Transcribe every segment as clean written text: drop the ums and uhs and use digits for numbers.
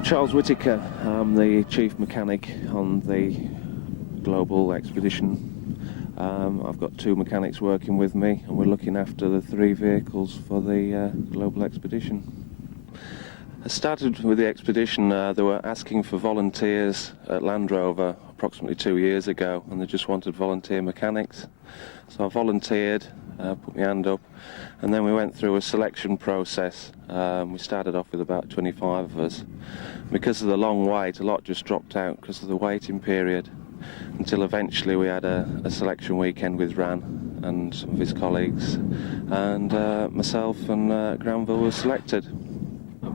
I'm Charles Whitaker. I'm the chief mechanic on the global expedition. I've got two mechanics working with me, and we're looking after the three vehicles for the global expedition. I started with the expedition. They were asking for volunteers at Land Rover approximately 2 years ago, and they just wanted volunteer mechanics. So I volunteered, put my hand up, and then we went through a selection process. We started off with about 25 of us. Because of the long wait, a lot just dropped out because of the waiting period, until eventually we had a selection weekend with Ran and some of his colleagues, and myself and Granville were selected.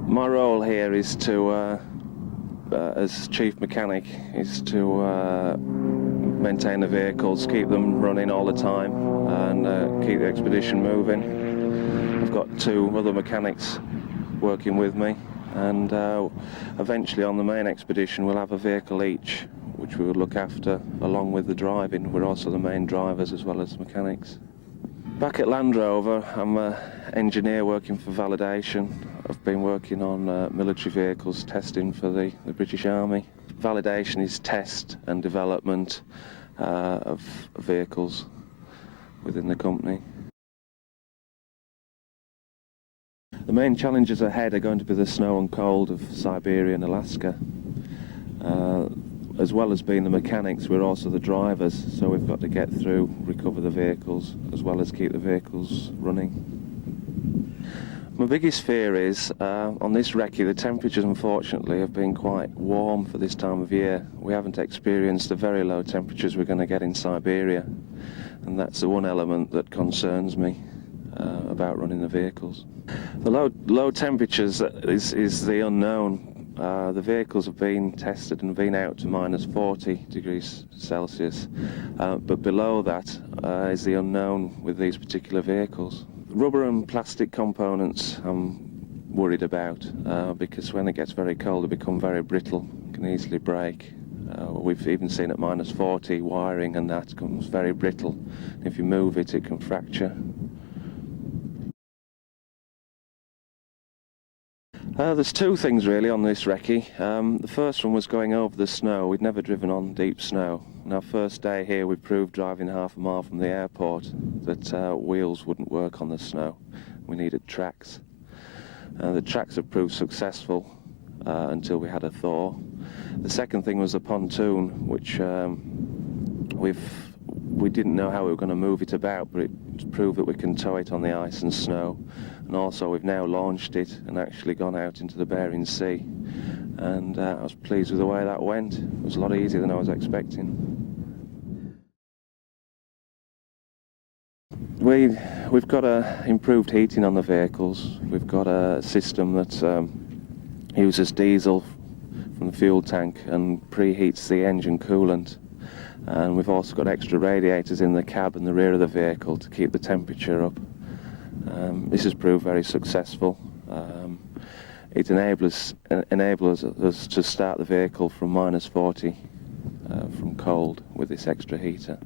My role here is to, as chief mechanic, is to maintain the vehicles, keep them running all the time, and keep the expedition moving. I've got two other mechanics working with me, and eventually on the main expedition we'll have a vehicle each, which we will look after along with the driving. We're also the main drivers as well as mechanics. Back at Land Rover, I'm an engineer working for validation. I've been working on military vehicles, testing for the British Army. Validation is test and development of vehicles within the company. The main challenges ahead are going to be the snow and cold of Siberia and Alaska. As well as being the mechanics, we're also the drivers, so we've got to get through, recover the vehicles, as well as keep the vehicles running. My biggest fear is, on this Recce, the temperatures unfortunately have been quite warm for this time of year. We haven't experienced the very low temperatures we're going to get in Siberia, and that's the one element that concerns me about running the vehicles. The low temperatures is the unknown. The vehicles have been tested and been out to -40 degrees Celsius, but below that is the unknown with these particular vehicles. Rubber and plastic components I'm worried about, because when it gets very cold they become very brittle, can easily break. We've even seen at -40 wiring and that becomes very brittle. If you move it, it can fracture. There's two things really on this Recce. The first one was going over the snow. We'd never driven on deep snow. On our first day here we proved driving half a mile from the airport that wheels wouldn't work on the snow. We needed tracks. The tracks have proved successful until we had a thaw. The second thing was a pontoon, which we didn't know how we were going to move it about, but it proved that we can tow it on the ice and snow. And also we've now launched it and actually gone out into the Bering Sea, and I was pleased with the way that went. It was a lot easier than I was expecting. We've got improved heating on the vehicles. We've got a system that uses diesel from the fuel tank and preheats the engine coolant, and we've also got extra radiators in the cab and the rear of the vehicle to keep the temperature up. This has proved very successful. It enables us to start the vehicle from -40 from cold with this extra heater.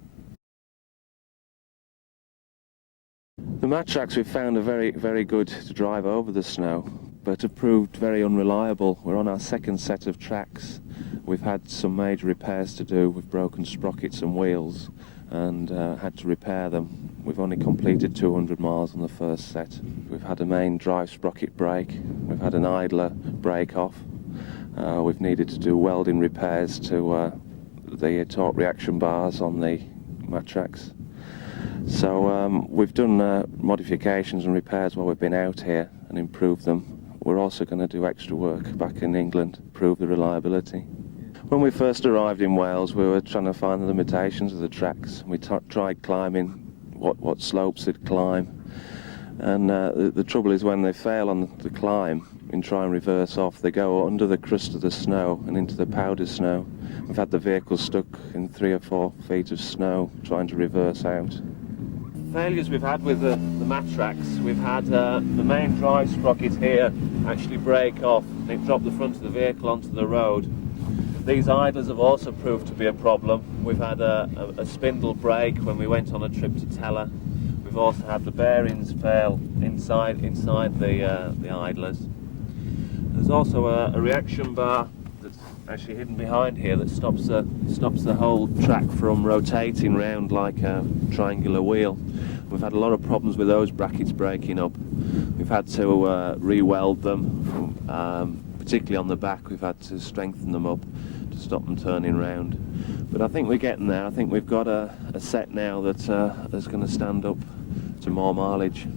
The mat tracks we've found are very, very good to drive over the snow, but have proved very unreliable. We're on our second set of tracks. We've had some major repairs to do. We've broken sprockets and wheels and had to repair them. We've only completed 200 miles on the first set. We've had a main drive sprocket break. We've had an idler break off. We've needed to do welding repairs to the torque reaction bars on the mat tracks. So we've done modifications and repairs while we've been out here and improved them. We're also going to do extra work back in England, improve the reliability. When we first arrived in Wales, we were trying to find the limitations of the tracks. We tried climbing what slopes they'd climb, and the trouble is when they fail on the climb and try and reverse off, they go under the crust of the snow and into the powder snow. We've had the vehicle stuck in 3 or 4 feet of snow trying to reverse out. Failures we've had with the mat tracks, we've had the main drive sprocket here actually break off and it dropped the front of the vehicle onto the road. These idlers have also proved to be a problem. We've had a spindle break when we went on a trip to Teller. We've also had the bearings fail inside the idlers. There's also a reaction bar that's actually hidden behind here that stops the whole track from rotating round like a triangular wheel. We've had a lot of problems with those brackets breaking up. We've had to re-weld them, particularly on the back. We've had to strengthen them up to stop them turning round. But I think we're getting there. I think we've got a set now that's going to stand up to more mileage.